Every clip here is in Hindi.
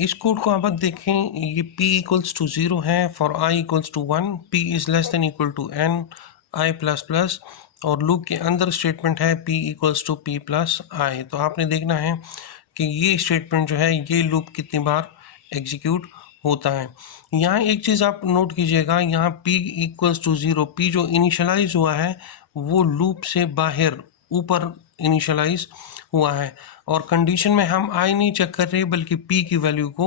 इस कोड को आप देखें, ये p इक्वल्स टू 0 है for i equals to 1, p is less than equal to n i plus plus, और लूप के अंदर स्टेटमेंट है p equals to p plus i। तो आपने देखना है कि ये स्टेटमेंट जो है ये लूप कितनी बार एग्जीक्यूट होता है। यहाँ एक चीज़ आप नोट कीजिएगा, यहाँ p इक्वल्स टू 0, p जो इनिशलाइज हुआ है वो लूप से बाहर ऊपर इनिशलाइज हुआ है, और कंडीशन में हम i नहीं चेक कर रहे बल्कि p की वैल्यू को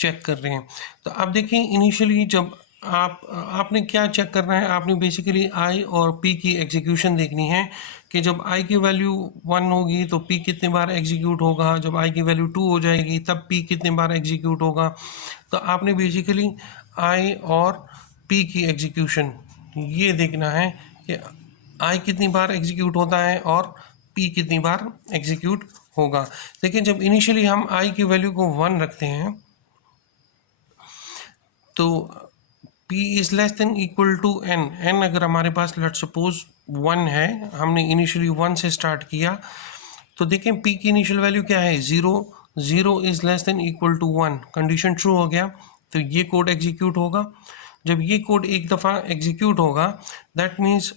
चेक कर रहे हैं। तो आप देखें इनिशियली जब आपने क्या चेक करना है, आपने बेसिकली i और p की एग्जीक्यूशन देखनी है कि जब i की वैल्यू 1 होगी तो p कितने बार एग्जीक्यूट होगा, जब i की वैल्यू 2 हो जाएगी तब p कितने बार एग्जीक्यूट होगा। तो आपने बेसिकली i और p की एग्जीक्यूशन ये देखना है कि i कितनी बार एग्जीक्यूट होता है और p कितनी बार एग्जीक्यूट होगा। लेकिन जब इनिशियली हम i की वैल्यू को 1 रखते हैं तो p is less than equal to n, n अगर हमारे पास लेट सपोज 1 है, हमने इनिशियली 1 से स्टार्ट किया, तो देखें p की इनिशियल वैल्यू क्या है 0, 0 is less than equal to 1, condition true हो गया तो ये कोड एग्जीक्यूट होगा। जब ये कोड एक दफ़ा एग्जीक्यूट होगा दैट मीन्स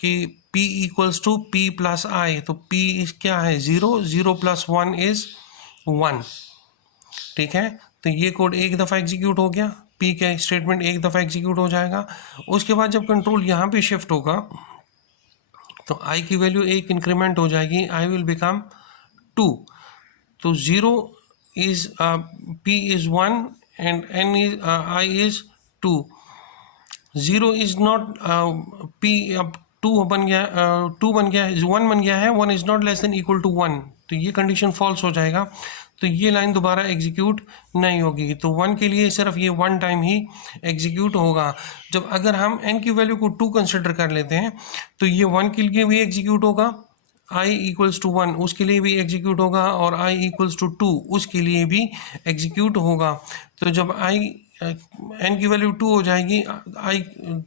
कि p equals to p plus i, तो p क्या है 0, 0 प्लस 1 इज 1, ठीक है। तो ये कोड एक दफ़ा एग्जीक्यूट हो गया, p का स्टेटमेंट एक दफ़ा एग्जीक्यूट हो जाएगा। उसके बाद जब कंट्रोल यहाँ पे शिफ्ट होगा तो i की वैल्यू एक इंक्रीमेंट हो जाएगी, i विल बिकम 2, तो 0 is p is 1 and n is i is 2, 0 is not p अब 2 बन गया, 2 बन गया, 1 बन गया है, 1 is not less than equal to 1, तो ये कंडीशन फॉल्स हो जाएगा, तो ये लाइन दोबारा एग्जीक्यूट नहीं होगी। तो 1 के लिए सिर्फ ये 1 टाइम ही एग्जीक्यूट होगा। जब अगर हम n की वैल्यू को 2 कंसिडर कर लेते हैं तो ये 1 के लिए भी एग्जीक्यूट होगा, i इक्वल्स टू 1 उसके लिए भी एग्जीक्यूट होगा, और i इक्वल्स टू 2 उसके लिए भी एग्जीक्यूट होगा। तो जब i n की वैल्यू 2 हो जाएगी i,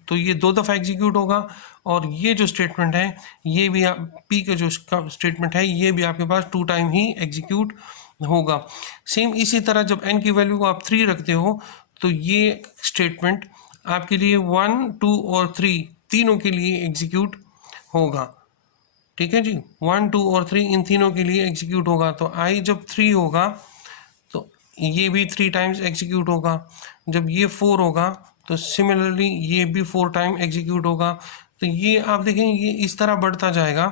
तो ये 2 दफ़ा एग्जीक्यूट होगा, और ये जो स्टेटमेंट है ये भी p का जो स्टेटमेंट है ये भी आपके पास 2 टाइम ही एग्जीक्यूट होगा। सेम इसी तरह जब n की वैल्यू को आप 3 रखते हो तो ये स्टेटमेंट आपके लिए 1, 2 और 3 तीनों के लिए एग्जीक्यूट होगा, ठीक है जी। 1, 2 और 3 इन तीनों के लिए एग्जीक्यूट होगा। तो i जब 3 होगा तो ये भी 3 टाइम्स एग्जीक्यूट होगा, जब ये 4 होगा तो सिमिलरली ये भी 4 टाइम एग्जीक्यूट होगा। तो ये आप देखेंगे ये इस तरह बढ़ता जाएगा,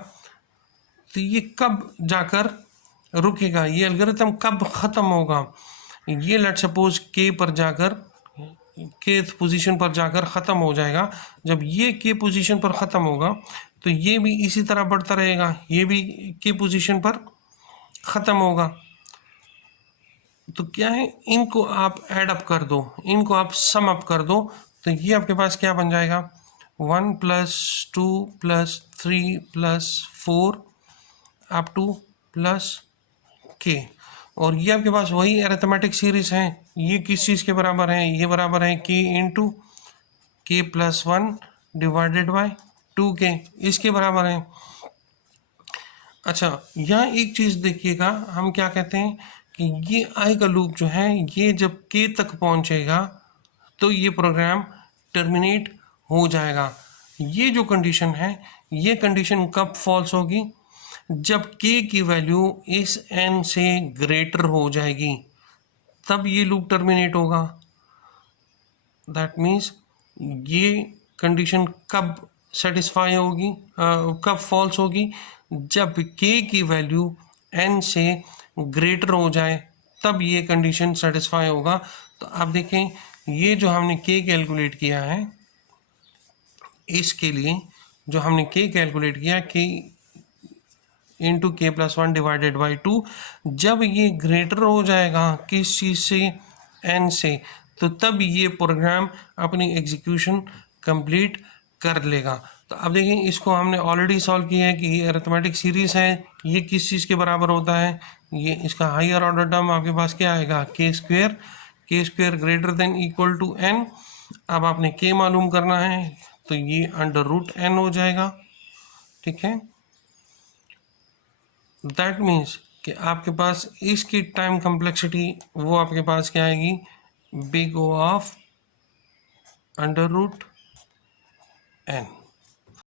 तो ये कब जाकर रुकेगा, ये एल्गोरिथम कब ख़त्म होगा, ये लेट सपोज k पर जाकर k पोजीशन पर जाकर ख़त्म हो जाएगा। जब ये k पोजीशन पर ख़त्म होगा तो ये भी इसी तरह बढ़ता रहेगा, ये भी k पोजीशन पर ख़त्म होगा। तो क्या है, इनको आप ऐड अप कर दो, इनको आप सम अप कर दो, तो ये आपके पास क्या बन जाएगा 1 plus 2 plus 3 plus 4 up two plus k, और ये आपके पास वही अरिथमेटिक सीरीज है। ये किस चीज़ के बराबर है, ये बराबर है k into k plus 1 divided by 2k, इसके बराबर है। अच्छा, यहाँ एक चीज़ देखिएगा, हम क्या कहते हैं कि ये i का लूप जो है ये जब k तक पहुँचेगा तो ये प्रोग्राम टर्मिनेट हो जाएगा। ये जो कंडीशन है ये कंडीशन कब फॉल्स होगी, जब k की वैल्यू इस n से ग्रेटर हो जाएगी तब ये लूप टर्मिनेट होगा। दैट मीन्स ये कंडीशन कब सेटिस्फाई होगी, कब फॉल्स होगी, जब k की वैल्यू n से ग्रेटर हो जाए तब ये कंडीशन सेटिस्फाई होगा। तो आप देखें ये जो हमने k कैलकुलेट किया है, इसके लिए जो हमने k कैलकुलेट किया k into k plus 1 divided by 2, जब ये ग्रेटर हो जाएगा किस चीज़ से, n से, तो तब ये प्रोग्राम अपनी एग्जीक्यूशन कंप्लीट कर लेगा। तो अब देखें इसको हमने ऑलरेडी सॉल्व किया है कि ये अरिथमेटिक सीरीज़ है, ये किस चीज़ के बराबर होता है, ये इसका हायर ऑर्डर टर्म आपके पास क्या आएगा k square greater than equal to n। अब आपने k मालूम करना है तो ये अंडर रूट n हो जाएगा, ठीक है। दैट मीन्स कि आपके पास इसकी टाइम कम्प्लेक्सिटी वो आपके पास क्या आएगी, big O of under root n।